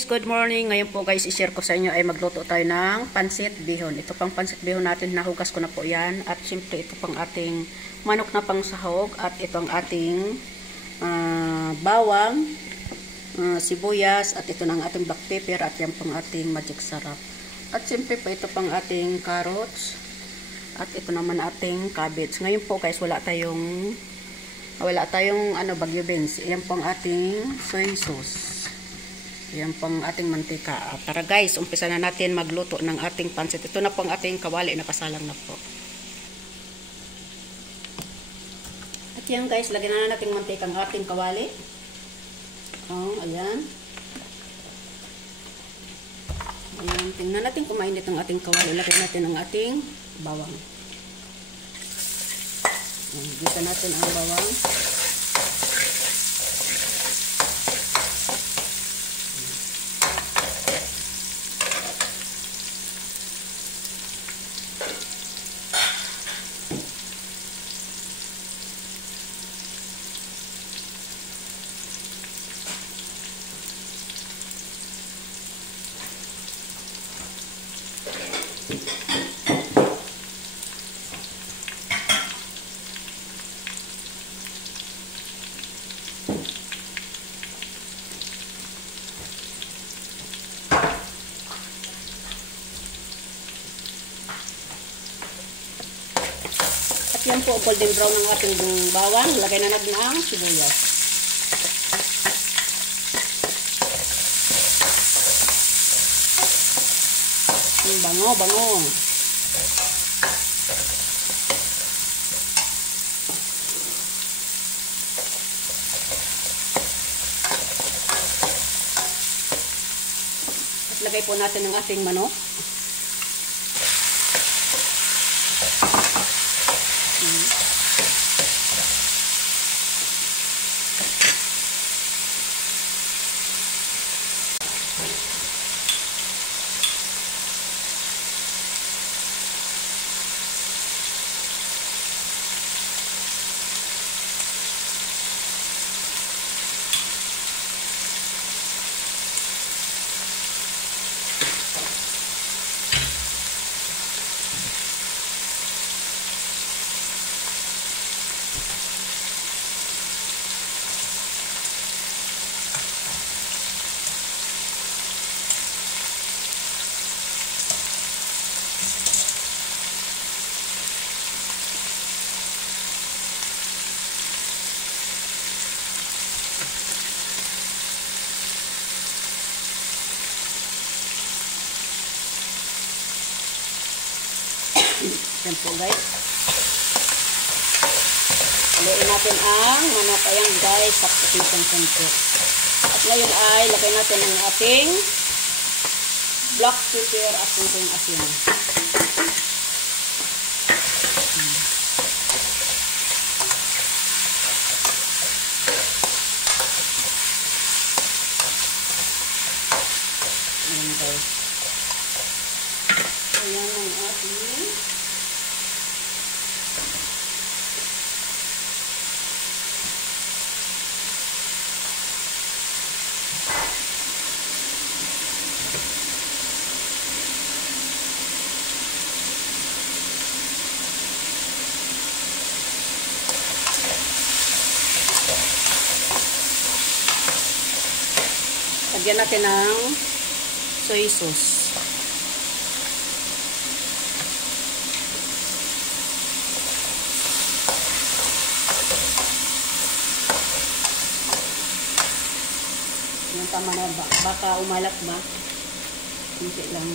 guys, good morning. Ngayon po guys, i-share ko sa inyo ay magluto tayo ng pansit bihon. Ito pang pansit bihon natin, nahugas ko na po yan. At syempre ito pang ating manok na pang sahog. At ito ang ating bawang, sibuyas. At ito na ang ating black pepper. At yan pang ating magic sarap. At syempre po ito pang ating carrots. At ito naman ating cabbage. Ngayon po guys, wala tayong bagyo beans. Yan pang ating soy sauce. Yan pang ating mantika. Tara guys, umpisa na natin magluto ng ating pansit. Ito na pang ating kawali, nakasalang na po. At yan guys, lagyan na natin mantika ang ating kawali. Ayan. Ayan, tingnan natin kung mainit ang ating kawali. Lagyan natin ang ating bawang. Dito natin ang bawang. At yan po, golden brown ang ating bawang. Lagay na natin ang sibuyas. Bango, bango. At lagay po natin ang ating manok. Yan po guys. Haluin natin ang manok. Ayan guys, sapsikan po. At ngayon ay lagay natin ang ating black pepper at kunting asin. Ayan guys. Ayan ang ating lagyan natin ng soy sauce. Yung tama na ba? Baka umalat ba? Hindi lang.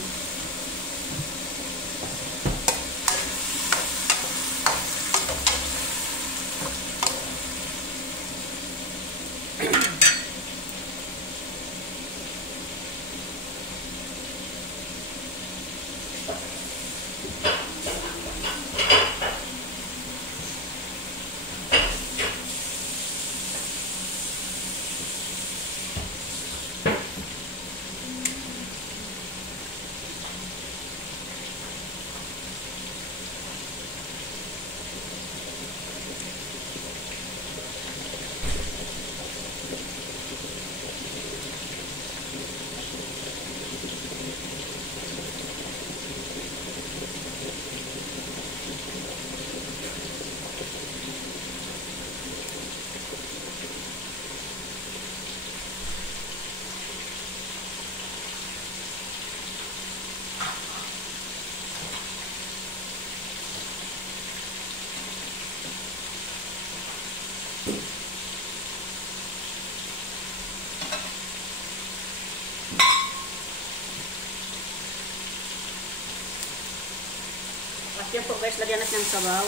po guys, lagyan natin ng sabaw.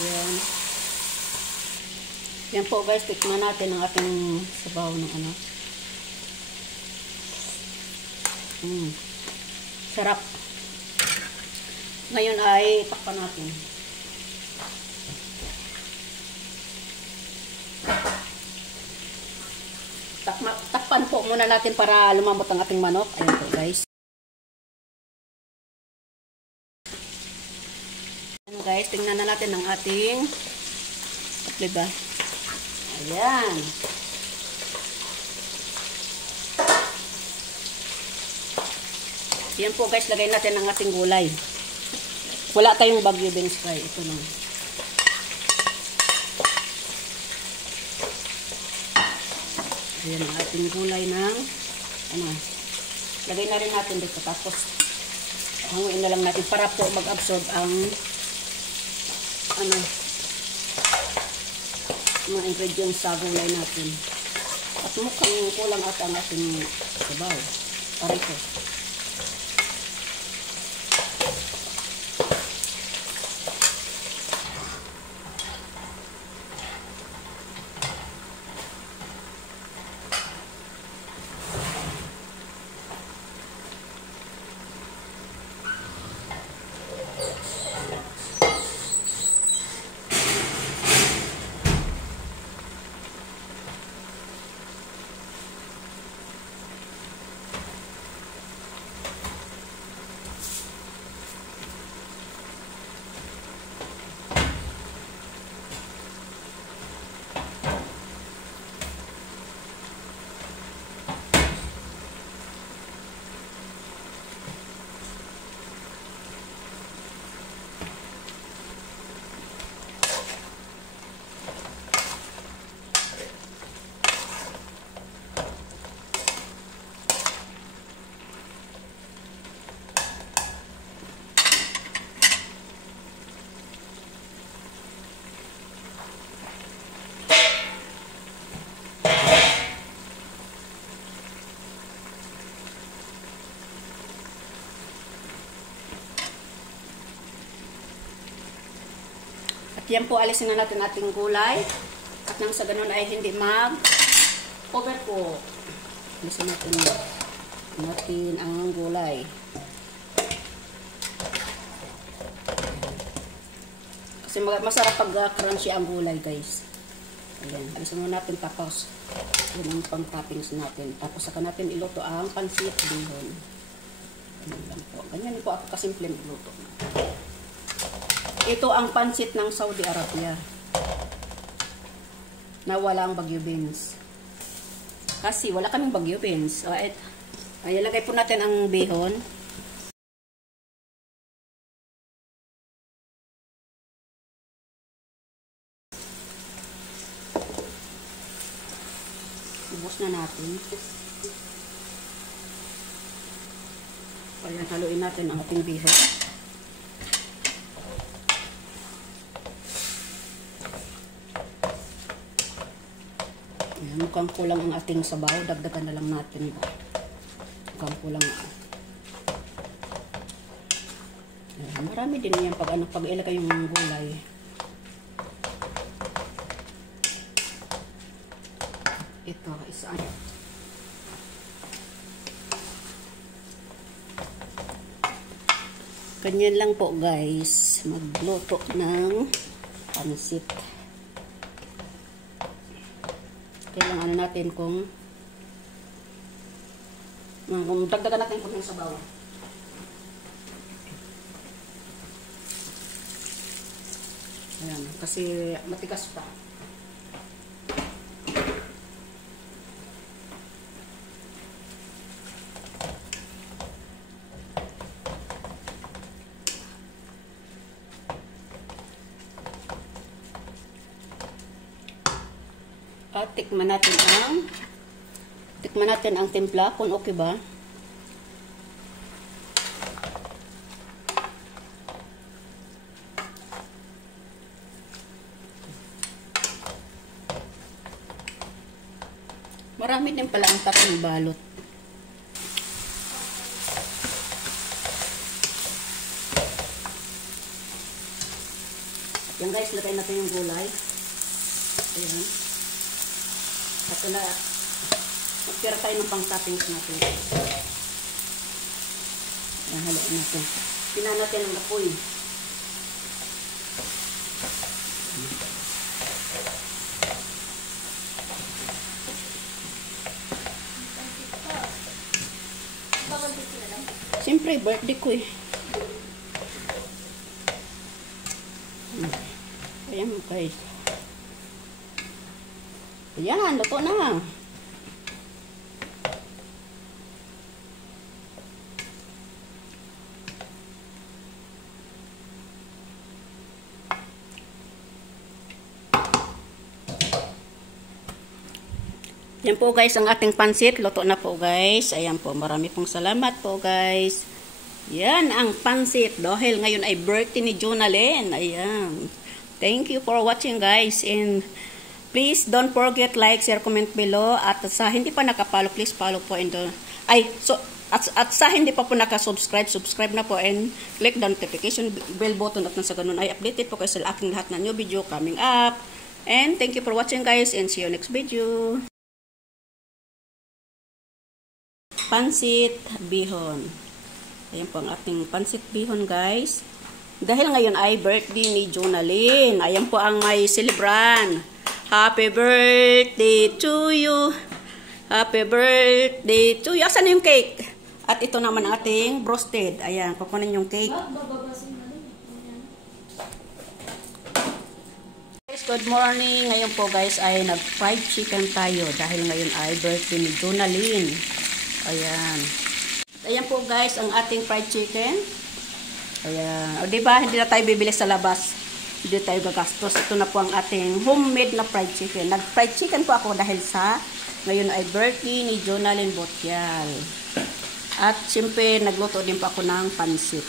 Ayan. Yan po guys, tikman natin ang ating sabaw ng ano. Sarap. Ngayon ay takpan natin. Takpan po muna natin para lumambot ang ating manok. Ayan po guys. Ayan guys, tingnan na natin ang ating diba? Ayan. Yan po guys, lagay natin ang ating gulay. Wala tayong Baguio beans fry. Ito lang. Ayan ang ating gulay ng ano. Lagay na rin natin dito. Tapos hanguin na lang natin para po mag-absorb ang ano, mga ingredients sa gulay natin. At mukhang kulang at ang ating sabaw. Para ito. At yan po, alisin na natin ating gulay. At nang sa ganun ay hindi mag-overcook. Alisin natin ang gulay. Kasi masarap pag crunchy ang gulay guys. Ayan, alisin muna natin tapos yun ang pang toppings natin. Tapos saka natin iluto ang pansit bihon. Ganyan lang po. Ganyan po ako kasimple magluto. Ito ang pansit ng Saudi Arabia na walang Baguio beans. Kasi wala kaming Baguio beans. Ay, ilagay po natin ang bihon. Ubos na natin. Ayan, haluin natin ang ating bihon. Mukhang kulang ang ating sabaw. Dagdagan na lang natin. Mukhang kulang. Marami din yan pag ilagay yung gulay. Ito, isa. Ganyan lang po guys. Magluto ng pansit. Kailangan ano natin kung dagdagan natin kung yung sabaw. Ayan, kasi matigas pa. At tikman natin ang timpla kung okay ba. Marami din pala ang tatlong balot. Yan guys, lagay natin yung gulay. Ayan. At magtira tayo ng pang-toppings natin. Ayan, halain natin. Pinan natin ang apoy. Siyempre, birthday ko eh. Ayan guys. Ayan, luto na. Yan po guys, ang ating pansit. Luto na po guys. Ayan po, marami pong salamat po guys. Yan ang pansit. Dahil ngayon ay birthday ni Jonalyn. Ayan. Thank you for watching guys. And please don't forget like, share, comment below. At sa hindi pa nakapalo, please follow po. At sa hindi pa po nakasubscribe, subscribe na po and click the notification bell button at nasa ganun ay updated po kayo sa aking lahat na new video coming up. And thank you for watching guys and see you next video. Pansit bihon. Ayan po ang ating pansit bihon guys. Dahil ngayon ay birthday ni Jonalyn. Ayan po ang may celebran. Happy birthday to you. Happy birthday to you. Asan yung cake? At ito naman ang ating roasted. Ayan, kukunin yung cake. Guys, good morning. Ngayon po guys ay nag-fried chicken tayo. Dahil ngayon ay birthday ni Jonalyn. Ayan. Ayan po guys, ang ating fried chicken. Ayan. O diba, hindi na tayo bibili sa labas. Hindi tayo gagastos. Ito na po ang ating homemade na fried chicken. Nag-fried chicken po ako dahil sa ngayon ay birthday ni Jonalyn Botial. At siyempre, nagluto din po ako ng pansit.